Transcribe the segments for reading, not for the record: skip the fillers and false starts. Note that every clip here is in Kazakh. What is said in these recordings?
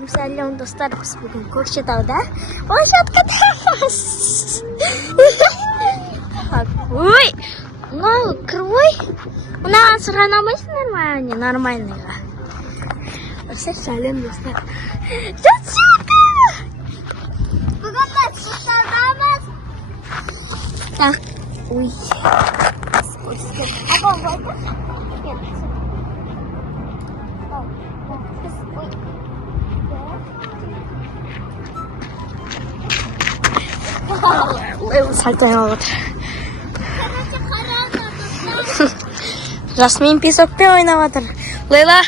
Сәлем достар, біз бүгін Көкшетауда ойнап катамыз. Ой, мынау кривой. Мынаған сырғанамайсыңдар ма? Нормальныйға. Сәлем достар. Бүгін біз Көкшетаудамыз. Так, ой. Сальтайын алып отыр. Жасмин песокпен ойнап отыр. Лейла.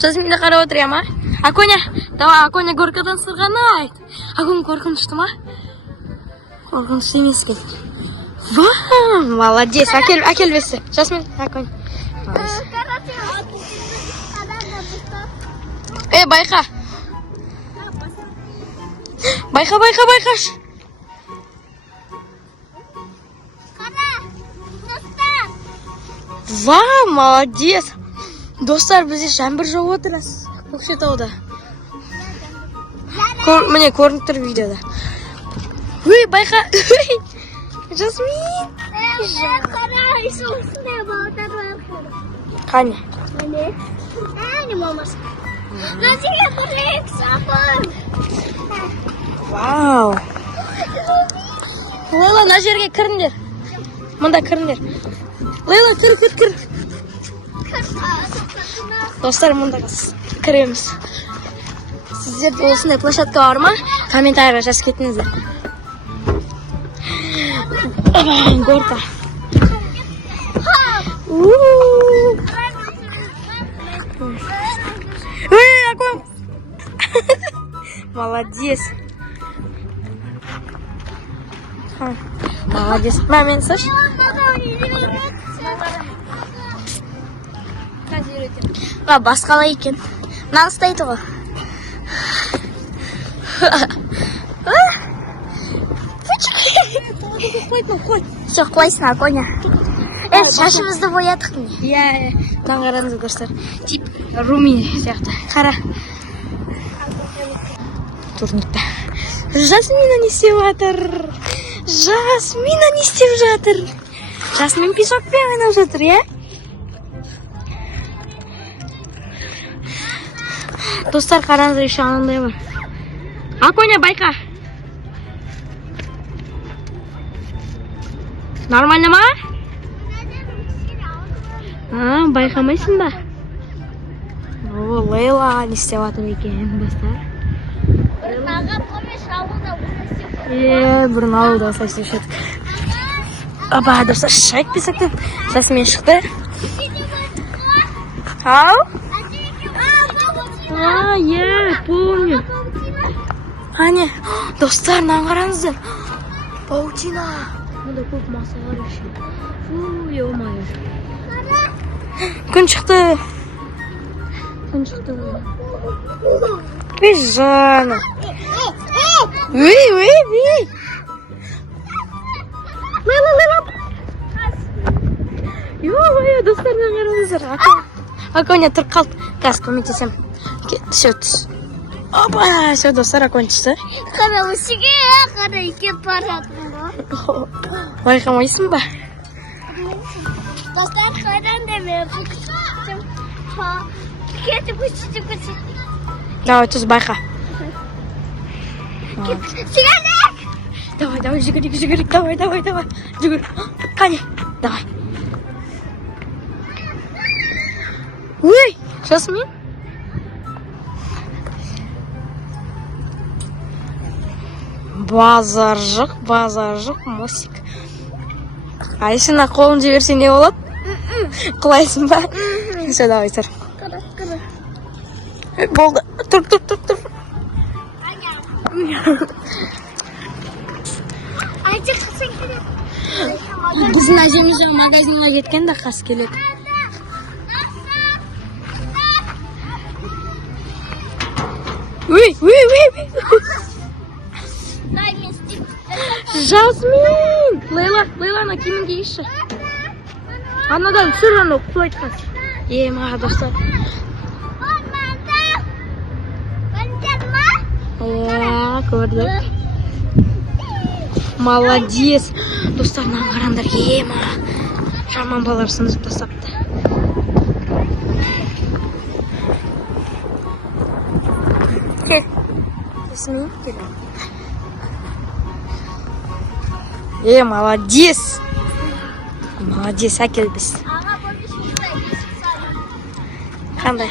Жасминді қарап отыр, ма? Аконя, давай Аконя горкадан сырғанайт. Аконя қорқынышты ма? Қорқынышты емес пе? Ва, молодец. Әкел бесі. Жасмин, Аконя. Байқа. Байқаш. Ва, молодец. Достар, бізде жаңбыр жауып отырасыз. Көкшетауда. Міне көрініп тұр видеода. Ой, байқа. Жасмин. Қара, соғысында балдар бар. Қане? Әне мамасы. Назиге құрлық сапыр. Вау. Лейла, на жерге кіріңдер. Мұнда кіріңдер. Лейла, кір. Достар, мұнда кіреміз. Сіздерде осындай площадка бар ма? Комментарийға жазып кетіңіздер. Горка. Ой, Акон. Молодец. Молодец. Мамин, слышь? Басқала екен. Мынаны ұстайды ғой. Все, құлайсың, Аконя. Шашымызды боядық не? Иә, мынаны қараңыздар достар. Тип Руми сияқты. Қара. Турникта. Жасмина не істеп жатыр. Жасмин песокпен ойнап жатыр, иә? Достар, қараңыздар, еще анандай бар. Аконя, байқа. Нормально ма? Байқамайсың ба? О, Лейла не істеп жатыр екен, достар. Бұрын ауылда осылай істеп. Апа, достар, шайып песоктен жасмен шықты. Ау? Помню. Қане, достар, мынаны қараңыздар. Паутина. Мұнда көп маса бар еще. Ё-моё. Күн шықты. Бежана. Ой. Лейла. Ё-моё, достар, мынаны қараңыздар. Аконя тұрып қалды. Қазір көмектесем. Все, түс. Опа, все, достар, окончится. Қара, өсіге, қара, екеп баратын ба? Байқамайсың ба? Достар, қайдан да мен кетіп көші. Давай, түс, байқа. Сигарет! Давай, жүгірік, давай. Жүгір. Қане, давай. Ой, Жасмин. Базар жоқ, мосик. А если на қолын жіберсе не болады? Құлайсың ба? Все, давай, тұр. Қара. Болды. Тұр. Айтық қылсың керек. Біздің әжеміз магазинға жеткен да қас келеді. Ой. Жасмин! Лейлана киімін киіші. Анадан сүр ана құлайды қазір. Маға достар. көрді. Молодец. Достарынан қараңдар, ема. Жаман балар сынып тастапты. Кел. Кесінейін, кел. Молодец. Молодец, әкел біз. Қандай?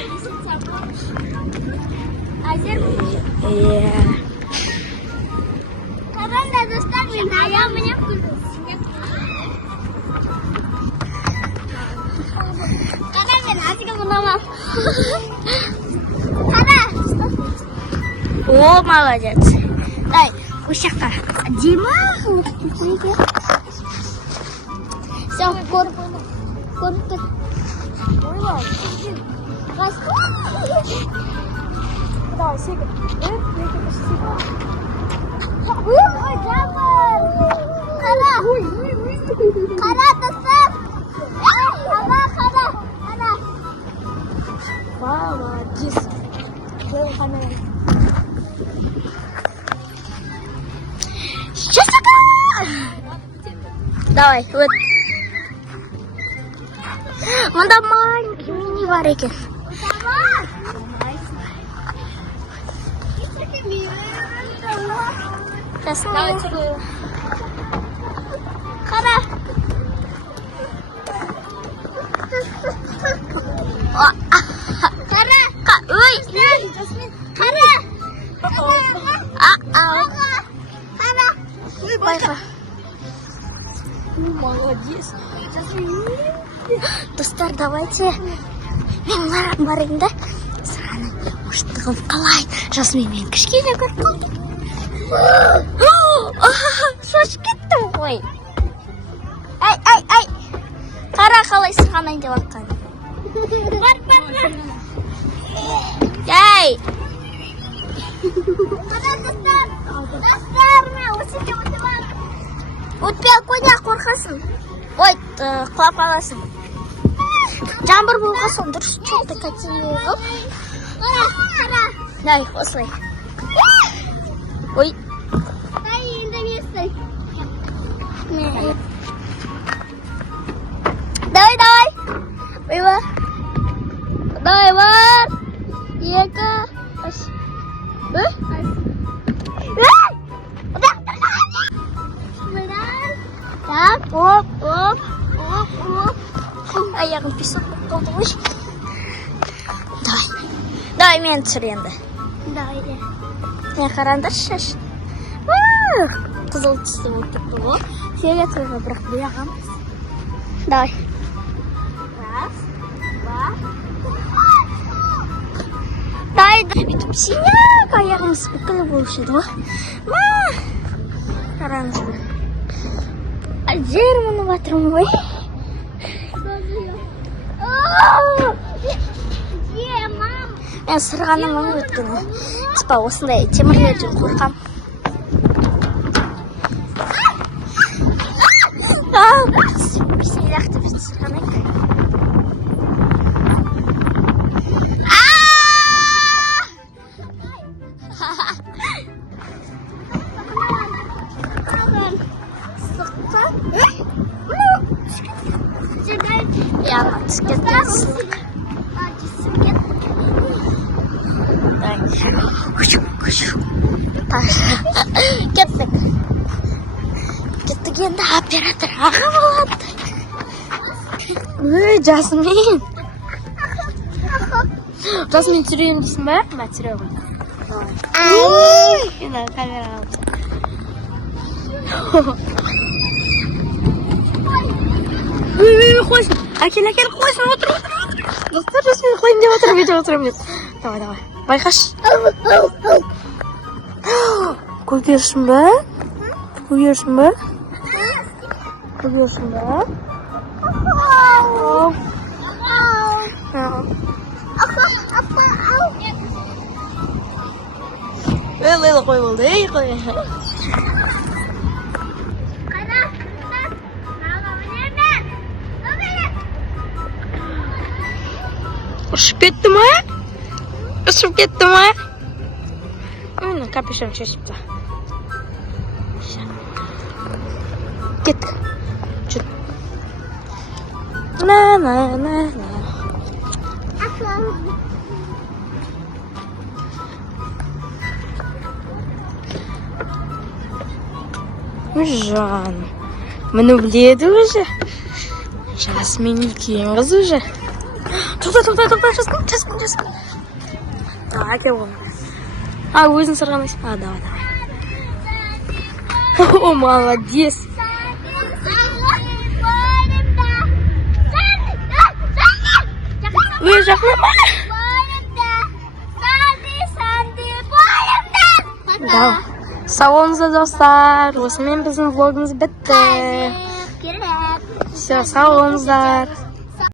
Karena dostlar benim ayağımı yapıyorsun. Karena ben azıcık bulamam. Karena. О, молодец. Дай, ушакта. Дима. Все, корпус. Давай, сигаret. Kara dostlar. Kara. Молодец. Сейчас Давай, вот. Мында маленький мини бар екен. Давай, Kara. Kara. Ой. Kara. Kara. Байқа. Молодец. Достар, давайте. Мен барайын да. Сырғаны ұштығым қалай. Жасмин кішкене көріп шошып кеттім ғой. Ай. Қара қалай сырғанайын деп атқан. Бар. Ей! Достар, мен осы жерде отырмын. Өтпей қойда қорқасың. Ой, құлап қаласың. Жаңбыр болғасын дұрыс чоқты кәтсіңдей ғып. Кара. Дай, осылай. Ой. Дай, енді не істей? Давай. Ойба. Давай, бар. Екі. Үш. Так, оп. Аяғым песок болып қалды ғой. Давай, мен түсір енді. Давай. Мен қараңдаршы. Қызыл түсті болып кетті ғой. Фиолет қойға бірақ бұяғамыз. Давай. Раз, два. Давай. Бүйтіп синяк аяғымыз бүкілі болушы еді ғой. Қараңыздар. Жер мұны батырым ғой. Мам. Мен сырғанамын өткені. Типа осындай темірлерден қорқам. Бисмиллах деп сырғанайық. Ja, түсіп кеткен сылық. Кеттік енді оператор аға болады. Өй, Жасмин. Жасмин түсірейін дейсің бә? Мә түсіре ғой. Енді камера алып. Өй, қойсын. Әкел, қойсын, отыр. Достар, Жасмин қойын деп отыр, видео отырым деп. Давай. Байқаш. Көргерсің бә? Лейла қой болды, қой. Ұшып кетті ма? Mine kapüşon şaşıptı. Git. Çık. Na na na na. Жан, мы вледи уже. Сейчас мы не кемыз уже. Тоқта, сейчас. Так, я вон. А, өзің сырғанайсың. А, давай. О, молодец. Ой, жақынама. Да. Sağ olun dostlar. Осымен біздің влогымыз бітті. Все, sağ olunuzlar.